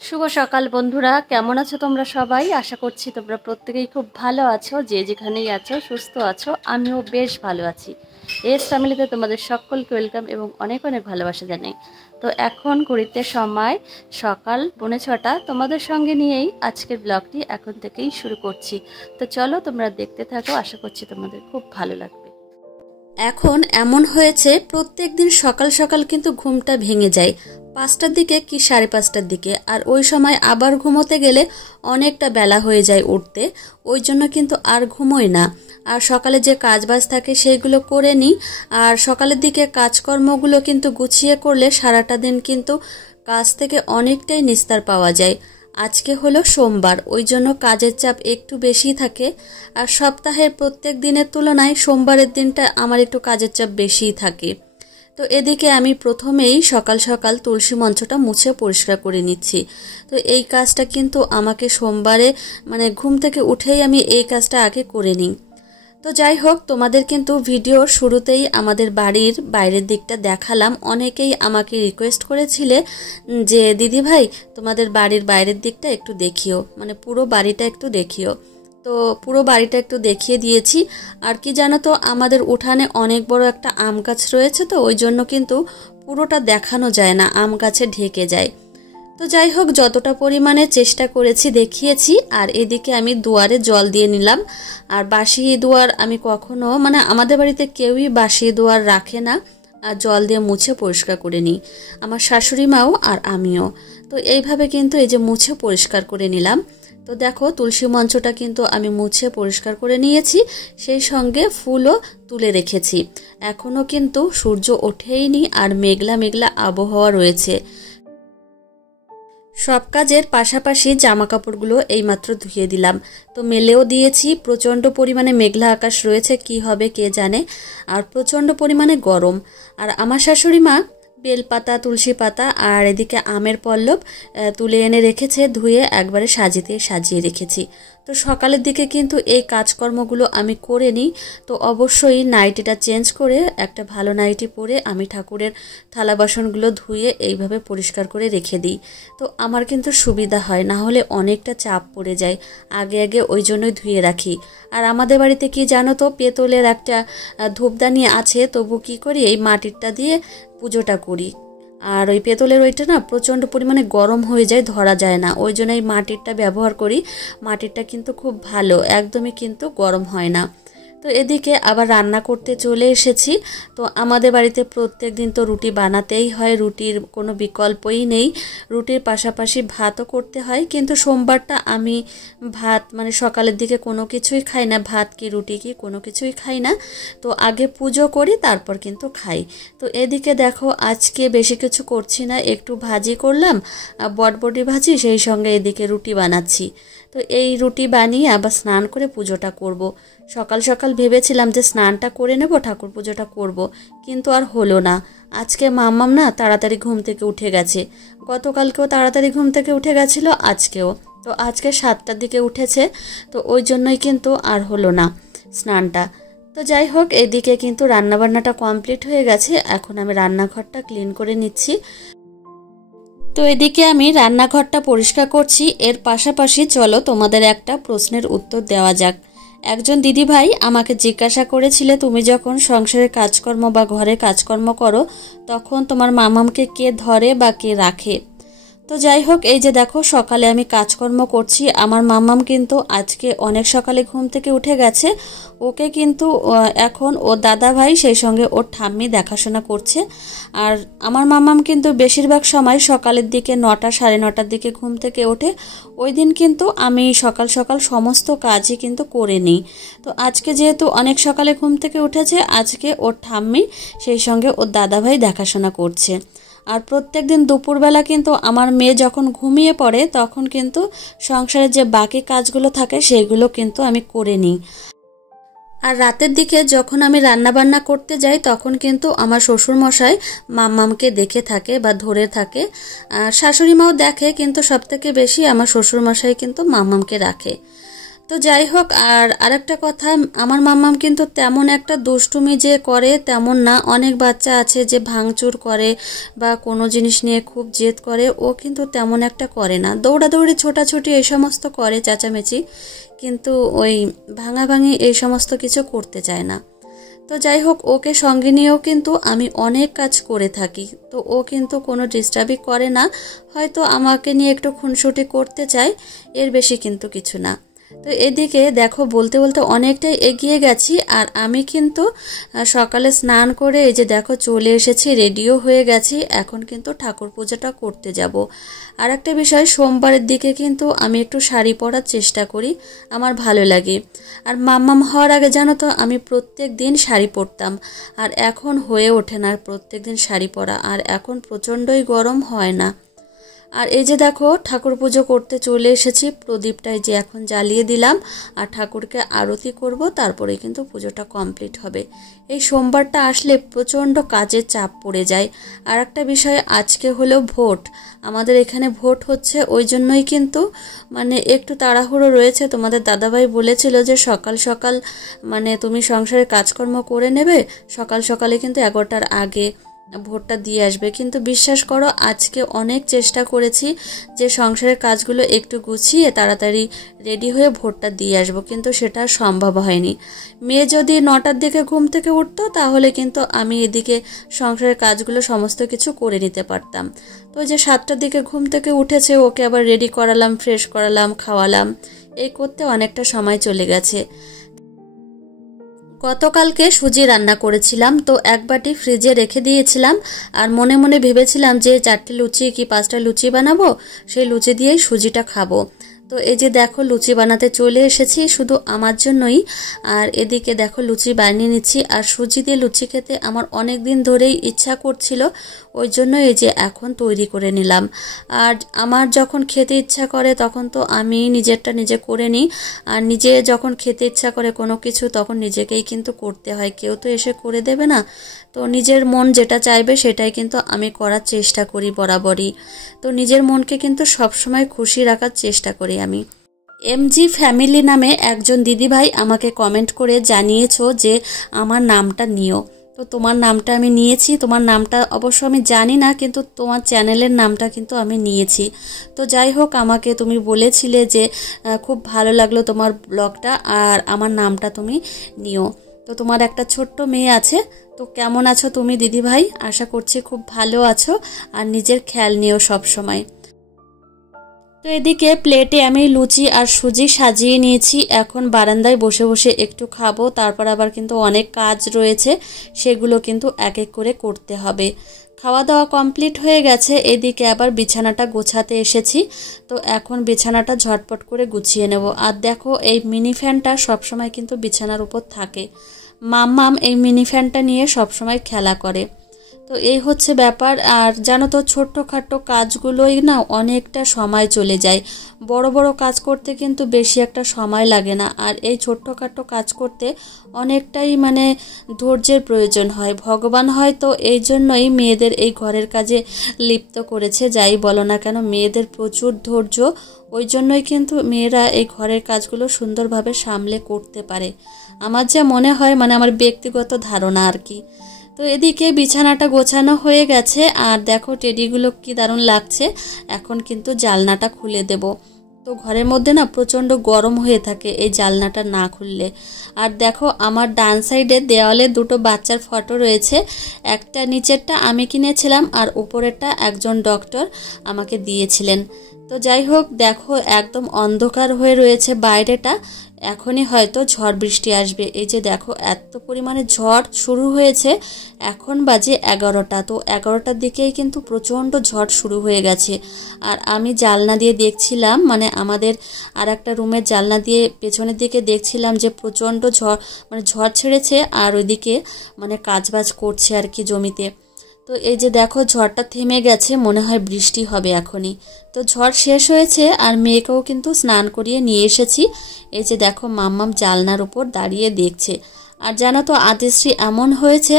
শুভ সকাল বন্ধুরা, কেমন আছো তোমরা সবাই? আশা করছি তোমরা প্রত্যেকেই খুব ভালো আছো। যে যেখানেই আছো সুস্থ আছো, আমিও বেশ ভালো আছি। এস ফ্যামিলিতে তোমাদের সকলকে ওয়েলকাম এবং অনেক অনেক ভালোবাসা জানাই। তো এখন ঘড়িতে সময় সকাল 6:45। তোমাদের সঙ্গে নিয়েই আজকের ব্লগটি এখন থেকেই শুরু করছি। তো চলো তোমরা দেখতে থাকো, আশা করছি তোমাদের খুব ভালো লাগবে। এখন এমন হয়েছে প্রত্যেক দিন সকাল সকাল কিন্তু ঘুমটা ভেঙে যায় 5টার দিকে কি 5:30টার দিকে, আর ওই সময় আবার ঘুমোতে গেলে অনেকটা বেলা হয়ে যায় উঠতে। ওই জন্য কিন্তু আর ঘুমোই না, আর সকালে যে কাজবাজ থাকে সেইগুলো করে নিই। আর সকালের দিকে কাজকর্মগুলো কিন্তু গুছিয়ে করলে সারাটা দিন কিন্তু কাজ থেকে অনেকটাই নিস্তার পাওয়া যায়। আজকে হলো সোমবার, ওই জন্য কাজের চাপ একটু বেশি থাকে। আর সপ্তাহের প্রত্যেক দিনের তুলনায় সোমবারের দিনটা আমার একটু কাজের চাপ বেশিই থাকে। তো এদিকে আমি প্রথমেই সকাল সকাল তুলসী মঞ্চটা মুছে পরিষ্কার করে নিচ্ছি। তো এই কাজটা কিন্তু আমাকে সোমবারে ঘুম থেকে উঠেই আমি এই কাজটা আগে করে নিই। তো যাই হোক, তোমাদের কিন্তু ভিডিওর শুরুতেই আমাদের বাড়ির বাইরের দিকটা দেখালাম। অনেকেই আমাকে রিকোয়েস্ট করেছিলে যে দিদি ভাই তোমাদের বাড়ির বাইরের দিকটা একটু দেখিও, পুরো বাড়িটা একটু দেখিও। তো পুরো বাড়িটা একটু দেখিয়ে দিয়েছি। আর কি জানো তো, আমাদের উঠানে অনেক বড় একটা আম গাছ রয়েছে, তো ওই জন্য কিন্তু পুরোটা দেখানো যায় না, আম গাছে ঢেকে যায়। তো যাই হোক, যতটা পরিমাণে চেষ্টা করেছি দেখিয়েছি। আর এদিকে আমি দুয়ারে জল দিয়ে নিলাম। আর বাসি দুয়ার আমি কখনো আমাদের বাড়িতে কেউই বাসি দুয়ার রাখে না, আর জল দিয়ে মুছে পরিষ্কার করে নিই আমার শাশুড়ি মাও আর আমিও। তো এইভাবে কিন্তু এই যে মুছে পরিষ্কার করে নিলাম। তো দেখো, তুলসী মঞ্চটা কিন্তু আমি মুছে পরিষ্কার করে নিয়েছি, সেই সঙ্গে ফুলও তুলে রেখেছি। এখনও কিন্তু সূর্য ওঠেইনি, আর মেঘলা মেঘলা আবহাওয়া রয়েছে। সব কাজের পাশাপাশি জামা কাপড়গুলো এইমাত্র ধুয়ে দিলাম, তো মেলেও দিয়েছি। প্রচণ্ড পরিমাণে মেঘলা আকাশ রয়েছে, কি হবে কে জানে। আর প্রচণ্ড পরিমাণে গরম। আর আমার শাশুড়ি মা বেলপাতা, তুলসী পাতা আর এদিকে আমের পল্লব তুলে এনে রেখেছে, ধুয়ে একবারে সাজিয়ে রেখেছি। তো সকালের দিকে কিন্তু এই কাজকর্মগুলো আমি করে নিই। তো অবশ্যই নাইটিটা চেঞ্জ করে একটা ভালো নাইটি পরে আমি ঠাকুরের থালা বাসনগুলো ধুয়ে এইভাবে পরিষ্কার করে রেখে দিই। তো আমার কিন্তু সুবিধা হয়, না হলে অনেকটা চাপ পড়ে যায়। আগে আগে ওই জন্যই ধুয়ে রাখি। আর আমাদের বাড়িতে কি জানো তো, পেতলের একটা ধূপদানি আছে, তবু কি করি এই মাটিরটা দিয়ে পুজোটা করি। আর ওই পেতলের ওইটা না প্রচণ্ড পরিমাণে গরম হয়ে যায়, ধরা যায় না, ওই জন্য এই মাটিরটা ব্যবহার করি। মাটিরটা কিন্তু খুব ভালো, একদমই কিন্তু গরম হয় না। তো এদিকে আবার রান্না করতে চলে এসেছি। তো আমাদের বাড়িতে প্রত্যেক দিন তো রুটি বানাতেই হয়, রুটির কোনো বিকল্পই নেই। রুটির পাশাপাশি ভাতও করতে হয়, কিন্তু সোমবারটা আমি ভাত সকালের দিকে কোনো কিছুই খাই না, ভাত কি রুটি কি কোনো কিছুই খাই না। তো আগে পুজো করি, তারপর কিন্তু খাই। তো এদিকে দেখো, আজকে বেশি কিছু করছি না, একটু ভাজি করলাম, বটবটি ভাজি, সেই সঙ্গে এদিকে রুটি বানাচ্ছি। তো এই রুটি বানিয়ে আবার স্নান করে পুজোটা করব। সকাল সকাল ভেবেছিলাম যে স্নানটা করে নেব, ঠাকুর পুজোটা করব, কিন্তু আর হলো না। আজকে মাম্মাম না তাড়াতাড়ি ঘুম থেকে উঠে গেছে। গতকালকেও তাড়াতাড়ি ঘুম থেকে উঠে গেছিলো, আজকেও। তো আজকে 7টার দিকে উঠেছে, তো ওই জন্যই কিন্তু আর হলো না স্নানটা। তো যাই হোক, এদিকে কিন্তু রান্নাবান্নাটা কমপ্লিট হয়ে গেছে। এখন আমি রান্নাঘরটা ক্লিন করে নিচ্ছি। তো এদিকে আমি রান্নাঘরটা পরিষ্কার করছি, এর পাশাপাশি চলো তোমাদের একটা প্রশ্নের উত্তর দেওয়া যাক। একজন দিদিভাই আমাকে জিজ্ঞাসা করেছিলে, তুমি যখন সংসারের কাজকর্ম বা ঘরে কাজকর্ম করো তখন তোমার মামামকে কে ধরে বা কে রাখে। তো যাই হোক, এই যে দেখো, সকালে আমি কাজকর্ম করছি। আমার মাম্মাম কিন্তু আজকে অনেক সকালে ঘুম থেকে উঠে গেছে। ওকে কিন্তু এখন ওর দাদা ভাই সেই সঙ্গে ওর ঠাম্মি দেখাশোনা করছে। আর আমার মাম্মাম কিন্তু বেশিরভাগ সময় সকালের দিকে 9টা 9:30টার দিকে ঘুম থেকে ওঠে। ওই দিন কিন্তু আমি সকাল সকাল সমস্ত কাজই কিন্তু করে নিই। তো আজকে যেহেতু অনেক সকালে ঘুম থেকে উঠেছে, আজকে ওর ঠাম্মি সেই সঙ্গে ওর দাদা ভাই দেখাশোনা করছে। আর প্রত্যেক দিন দুপুরবেলা কিন্তু আমার মেয়ে যখন ঘুমিয়ে পড়ে তখন কিন্তু সংসারের যে বাকি কাজগুলো থাকে সেইগুলো কিন্তু আমি করে নিই। আর রাতের দিকে যখন আমি রান্না বান্না করতে যাই তখন কিন্তু আমার শ্বশুরমশাই মাম্মামকে দেখে থাকে বা ধরে থাকে। আর শাশুড়ি মাও দেখে, কিন্তু সবথেকে বেশি আমার শ্বশুরমশাই কিন্তু মাম্মামকে রাখে। তো যাই হোক, আর আরেকটা কথা, আমার মাম্মাম কিন্তু তেমন একটা দুষ্টুমি যে করে তেমন না। অনেক বাচ্চা আছে যে ভাঙচুর করে বা কোনো জিনিস নিয়ে খুব জেদ করে, ও কিন্তু তেমন একটা করে না। দৌড়াদৌড়ি ছোটাছুটি এই সমস্ত করে, চেঁচামেচি, কিন্তু ওই ভাঙাভাঙি এই সমস্ত কিছু করতে চায় না। তো যাই হোক, ওকে সঙ্গে নিয়েও কিন্তু আমি অনেক কাজ করে থাকি, তো ও কিন্তু কোনো ডিস্টার্বই করে না। হয়তো আমাকে নিয়ে একটু খুনসুটি করতে চায়, এর বেশি কিন্তু কিছু না। তো এদিকে দেখো, বলতে বলতে অনেকটাই এগিয়ে গেছি, আর আমি কিন্তু সকালে স্নান করে এই যে দেখো চলে এসেছি, রেডিও হয়ে গেছি। এখন কিন্তু ঠাকুর পূজাটা করতে যাব। আর একটা বিষয়, সোমবারের দিকে কিন্তু আমি একটু শাড়ি পরার চেষ্টা করি, আমার ভালো লাগে। আর মাম্মাম হওয়ার আগে জানো তো আমি প্রত্যেক দিন শাড়ি পরতাম, আর এখন হয়ে ওঠে না প্রত্যেক দিন শাড়ি পরা, আর এখন প্রচণ্ডই গরম, হয় না। আর এই যে দেখো ঠাকুর পুজো করতে চলে এসেছি, প্রদীপটাই যে এখন জ্বালিয়ে দিলাম, আর ঠাকুরকে আরতি করব, তারপরে কিন্তু পুজোটা কমপ্লিট হবে। এই সোমবারটা আসলে প্রচণ্ড কাজের চাপ পড়ে যায়। আর একটা বিষয়, আজকে হলো ভোট, আমাদের এখানে ভোট হচ্ছে, ওই জন্যই কিন্তু মানে একটু তাড়াহুড়ো রয়েছে। তোমাদের দাদাভাই বলেছিল যে সকাল সকাল মানে তুমি সংসারের কাজকর্ম করে নেবে, সকাল সকালে কিন্তু 11টার আগে ভোটটা দিয়ে আসবে। কিন্তু বিশ্বাস করো, আজকে অনেক চেষ্টা করেছি যে সংসারের কাজগুলো একটু গুছিয়ে তাড়াতাড়ি রেডি হয়ে ভোটটা দিয়ে আসবো, কিন্তু সেটা সম্ভব হয়নি। মেয়ে যদি 9টার দিকে ঘুম থেকে উঠতো, তাহলে কিন্তু আমি এদিকে সংসারের কাজগুলো সমস্ত কিছু করে নিতে পারতাম। তো যে 7টার দিকে ঘুম থেকে উঠেছে, ওকে আবার রেডি করালাম, ফ্রেশ করালাম, খাওয়ালাম, এই করতে অনেকটা সময় চলে গেছে। গতকালকে সুজি রান্না করেছিলাম, তো এক বাটি ফ্রিজে রেখে দিয়েছিলাম, আর মনে মনে ভেবেছিলাম যে 4টে লুচি কি 5টা লুচি বানাবো, সেই লুচি দিয়েই সুজিটা খাবো। তো এই যে দেখো লুচি বানাতে চলে এসেছি শুধু আমার জন্যই, আর এদিকে দেখো লুচি বানিয়ে নিচ্ছি। আর সুজি দিয়ে লুচি খেতে আমার অনেক দিন ধরেই ইচ্ছা করছিল, ওই জন্য এই যে এখন তৈরি করে নিলাম। আর আমার যখন খেতে ইচ্ছা করে তখন তো আমি নিজেরটা নিজে করে নিই, আর নিজে যখন খেতে ইচ্ছা করে কোনো কিছু, তখন নিজেকেই কিন্তু করতে হয়, কেউ তো এসে করে দেবে না। তো নিজের মন যেটা চাইবে সেটাই কিন্তু আমি করার চেষ্টা করি বরাবরই। তো নিজের মনকে কিন্তু সবসময় খুশি রাখার চেষ্টা করি আমি। এমজি ফ্যামিলি নামে একজন দিদিভাই আমাকে কমেন্ট করে জানিয়েছো যে আমার নামটা নিও। তো তোমার নামটা আমি নিয়েছি, তোমার নামটা অবশ্য আমি জানি না, কিন্তু তোমার চ্যানেলের নামটা কিন্তু আমি নিয়েছি। তো যাই হোক, আমাকে তুমি বলেছিলে যে খুব ভালো লাগলো তোমার ব্লগটা, আর আমার নামটা তুমি নিও। তো তোমার একটা ছোট্ট মেয়ে আছে, তো কেমন আছো তুমি দিদিভাই? আশা করছি খুব ভালো আছো, আর নিজের খেয়াল নিও সব সময়। তো এদিকে প্লেটে আমি লুচি আর সুজি সাজিয়ে নিয়েছি, এখন বারান্দায় বসে বসে একটু খাবো, তারপর আবার কিন্তু অনেক কাজ রয়েছে, সেগুলো কিন্তু এক এক করে করতে হবে। খাওয়া দাওয়া কমপ্লিট হয়ে গেছে, এদিকে আবার বিছানাটা গোছাতে এসেছি। তো এখন বিছানাটা ঝটপট করে গুছিয়ে নেব। আর দেখো এই মিনি ফ্যানটা সবসময় কিন্তু বিছানার উপর থাকে, মাম্মাম এই মিনি ফ্যানটা নিয়ে সবসময় খেলা করে। তো এই হচ্ছে ব্যাপার। আর জানো তো, ছোট্টখাট্টো কাজগুলোই না অনেকটা সময় চলে যায়, বড় বড় কাজ করতে কিন্তু বেশি একটা সময় লাগে না, আর এই ছোট্টখাট্টো কাজ করতে অনেকটাই মানে ধৈর্যের প্রয়োজন হয়। ভগবান হয়তো এই জন্যই মেয়েদের এই ঘরের কাজে লিপ্ত করেছে, যাই বলো না কেন, মেয়েদের প্রচুর ধৈর্য, ওই জন্যই কিন্তু মেয়েরা এই ঘরের কাজগুলো সুন্দরভাবে সামলে করতে পারে, আমার যা মনে হয়, মানে আমার ব্যক্তিগত ধারণা আর কি। তো এদিকে বিছানাটা গোছানো হয়ে গেছে, আর দেখো টেডিগুলো কি দারুণ লাগছে। এখন কিন্তু জালনাটা খুলে দেব। তো ঘরের মধ্যে না প্রচণ্ড গরম হয়ে থাকে এই জালনাটা না খুললে। আর দেখো আমার ডান সাইডে দেওয়ালে দুটো বাচ্চার ফটো রয়েছে, একটা নিচেরটা আমি কিনেছিলাম, আর উপরেরটা একজন ডক্টর আমাকে দিয়েছিলেন। তো যাই হোক, দেখো একদম অন্ধকার হয়ে রয়েছে বাইরেটা, এখনই হয়তো ঝড় বৃষ্টি আসবে। এই যে দেখো এত পরিমাণে ঝড় শুরু হয়েছে, এখন বাজে 11টা, তো 11টার দিকেই কিন্তু প্রচণ্ড ঝড় শুরু হয়ে গেছে। আর আমি জানলা দিয়ে দেখছিলাম, মানে আমাদের আর একটা রুমের জানলা দিয়ে পেছনের দিকে দেখছিলাম যে প্রচণ্ড ঝড়, মানে ঝড় ছেড়েছে, আর ওইদিকে মানে কাজবাজ করছে আর কি জমিতে। তো এই যে দেখো ঝড়টা থেমে গেছে, মনে হয় বৃষ্টি হবে এখনই। তো ঝড় শেষ হয়েছে, আর মেয়েকেও কিন্তু স্নান করিয়ে নিয়ে এসেছি। এই যে দেখো মাম্মাম জালনার উপর দাঁড়িয়ে দেখছে। আর জানো তো আদিশ্রী এমন হয়েছে,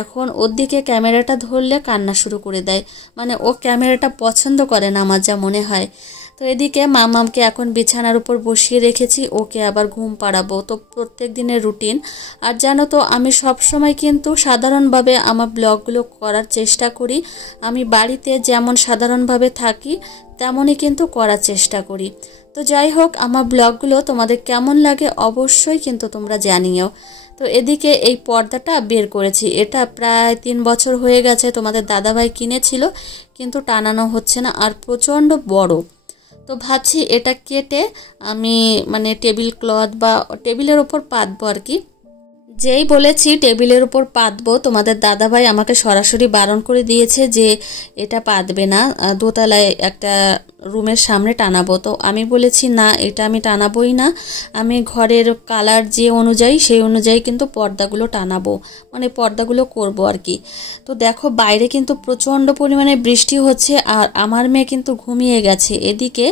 এখন ওর দিকে ক্যামেরাটা ধরলে কান্না শুরু করে দেয়, মানে ও ক্যামেরাটা পছন্দ করে না আমার যা মনে হয়। তো এদিকে মামামকে এখন বিছানার উপর বসিয়ে রেখেছি, ওকে আবার ঘুম পাড়াবো। তো প্রত্যেক দিনের রুটিন। আর জানো তো আমি সব সময় কিন্তু সাধারণভাবে আমার ব্লগগুলো করার চেষ্টা করি। আমি বাড়িতে যেমন সাধারণভাবে থাকি তেমনই কিন্তু করার চেষ্টা করি। তো যাই হোক, আমার ব্লগগুলো তোমাদের কেমন লাগে অবশ্যই কিন্তু তোমরা জানিও। তো এদিকে এই পর্দাটা বের করেছি, এটা প্রায় 3 বছর হয়ে গেছে, তোমাদের দাদাভাই কিনেছিল, কিন্তু টানানো হচ্ছে না আর প্রচণ্ড বড়। তো ভাবছি এটা কেটে আমি মানে টেবিল ক্লথ বা টেবিলের ওপর পাতবো আর কি। যেই বলেছি টেবিলের উপর পাতবো, তোমাদের দাদাভাই আমাকে সরাসরি বারণ করে দিয়েছে যে এটা পাতবে না, দোতলায় একটা রুমের সামনে টানাবো। তো আমি বলেছি না, এটা আমি টানাবোই না, আমি ঘরের কালার যে অনুযায়ী সেই অনুযায়ী কিন্তু পর্দাগুলো টানাবো, মানে পর্দাগুলো করব আর কি। তো দেখো বাইরে কিন্তু প্রচণ্ড পরিমাণে বৃষ্টি হচ্ছে আর আমার মেয়ে কিন্তু ঘুমিয়ে গেছে। এদিকে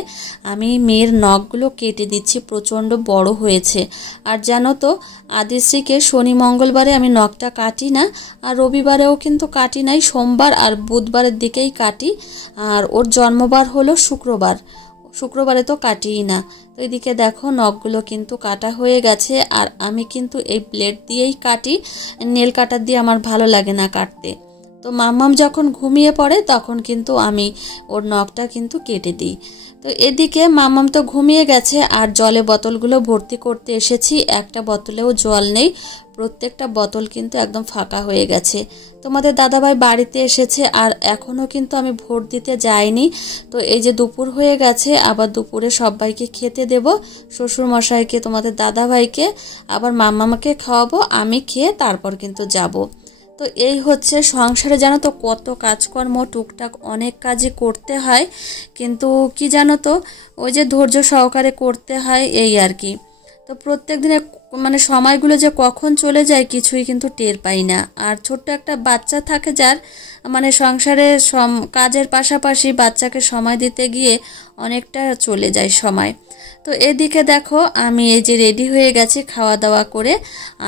আমি মেয়ের নখগুলো কেটে দিচ্ছি, প্রচণ্ড বড় হয়েছে। আর জানো তো আদিশ্রীকে শনি মঙ্গলবারে আমি নখটা কাটি না, আর রবিবারেও কিন্তু কাটি নাই, সোমবার আর বুধবারের দিকেই কাটি। আর ওর জন্মবার হলো শুক্রবারে তো কাটিই না। তো এদিকে দেখো নখগুলো কিন্তু কাটা হয়ে গেছে, আর আমি কিন্তু এই ব্লেড দিয়েই কাটি, নেল কাটার দিয়ে আমার ভালো লাগে না কাটতে। তো মাম্মাম যখন ঘুমিয়ে পড়ে তখন কিন্তু আমি ওর নখটা কিন্তু কেটে দিই। তো এদিকে মাম্মাম তো ঘুমিয়ে গেছে, আর জলে বোতলগুলো ভর্তি করতে এসেছি, একটা বোতলেও জল নেই, প্রত্যেকটা বোতল কিন্তু একদম ফাঁকা হয়ে গেছে। তোমাদের দাদাভাই বাড়িতে এসেছে আর এখনও কিন্তু আমি ভোট দিতে যাইনি। তো এই যে দুপুর হয়ে গেছে, আবার দুপুরে সবাইকে খেতে দেব, শ্বশুরমশাইকে, তোমাদের দাদাভাইকে, আবার মাম্মামাকে খাওয়াবো, আমি খেয়ে তারপর কিন্তু যাব। তো এই হচ্ছে সংসারে, জানো তো কত কাজকর্ম, টুকটাক অনেক কাজই করতে হয়, কিন্তু কি জানো তো ওই যে ধৈর্য সহকারে করতে হয় এই আর কি। তো প্রত্যেক দিনে মানে সময়গুলো যে কখন চলে যায় কিছুই কিন্তু টের পাই না। আর ছোট্ট একটা বাচ্চা থাকে যার, মানে সংসারে কাজের পাশাপাশি বাচ্চাকে সময় দিতে গিয়ে অনেকটা চলে যায় সময়। তো এদিকে দেখো আমি এই যে রেডি হয়ে গেছি খাওয়া দাওয়া করে,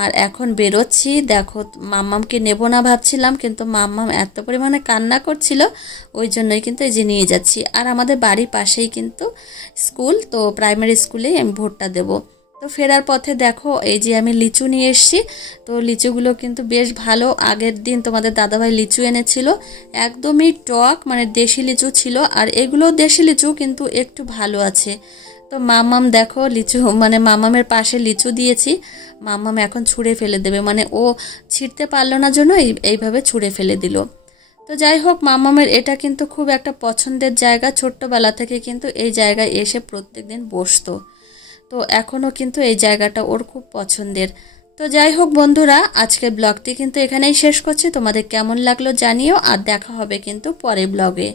আর এখন বেরোচ্ছি। দেখো মাম্মামকে নেব না ভাবছিলাম, কিন্তু মাম্মাম এত পরিমাণে কান্না করছিল, ওই জন্যই কিন্তু এই যে নিয়ে যাচ্ছি। আর আমাদের বাড়ির পাশেই কিন্তু স্কুল, তো প্রাইমারি স্কুলেই আমি ভোটটা দেবো। তো ফেরার পথে দেখো এই যে আমি লিচু নিয়ে এসেছি। তো লিচুগুলো কিন্তু বেশ ভালো, আগের দিন তোমাদের দাদাভাই লিচু এনেছিল, একদমই টক, মানে দেশি লিচু ছিল, আর এগুলো দেশি লিচু কিন্তু একটু ভালো আছে। তো মাম্মাম দেখো লিচু, মানে মাম্মামের পাশে লিচু দিয়েছি, মাম্মাম এখন ছুঁড়ে ফেলে দেবে, মানে ও ছিঁড়তে পারলো না জন্য এইভাবে ছুঁড়ে ফেলে দিল। তো যাই হোক, মাম্মামের এটা কিন্তু খুব একটা পছন্দের জায়গা, ছোট্টবেলা থেকে কিন্তু এই জায়গায় এসে প্রত্যেকদিন বসতো, তো এখনও কিন্তু এই জায়গাটা ওর খুব পছন্দের। তো যাই হোক বন্ধুরা, আজকের ব্লগটি কিন্তু এখানেই শেষ করছি। তোমাদের কেমন লাগলো জানিও, আর দেখা হবে কিন্তু পরের ব্লগে।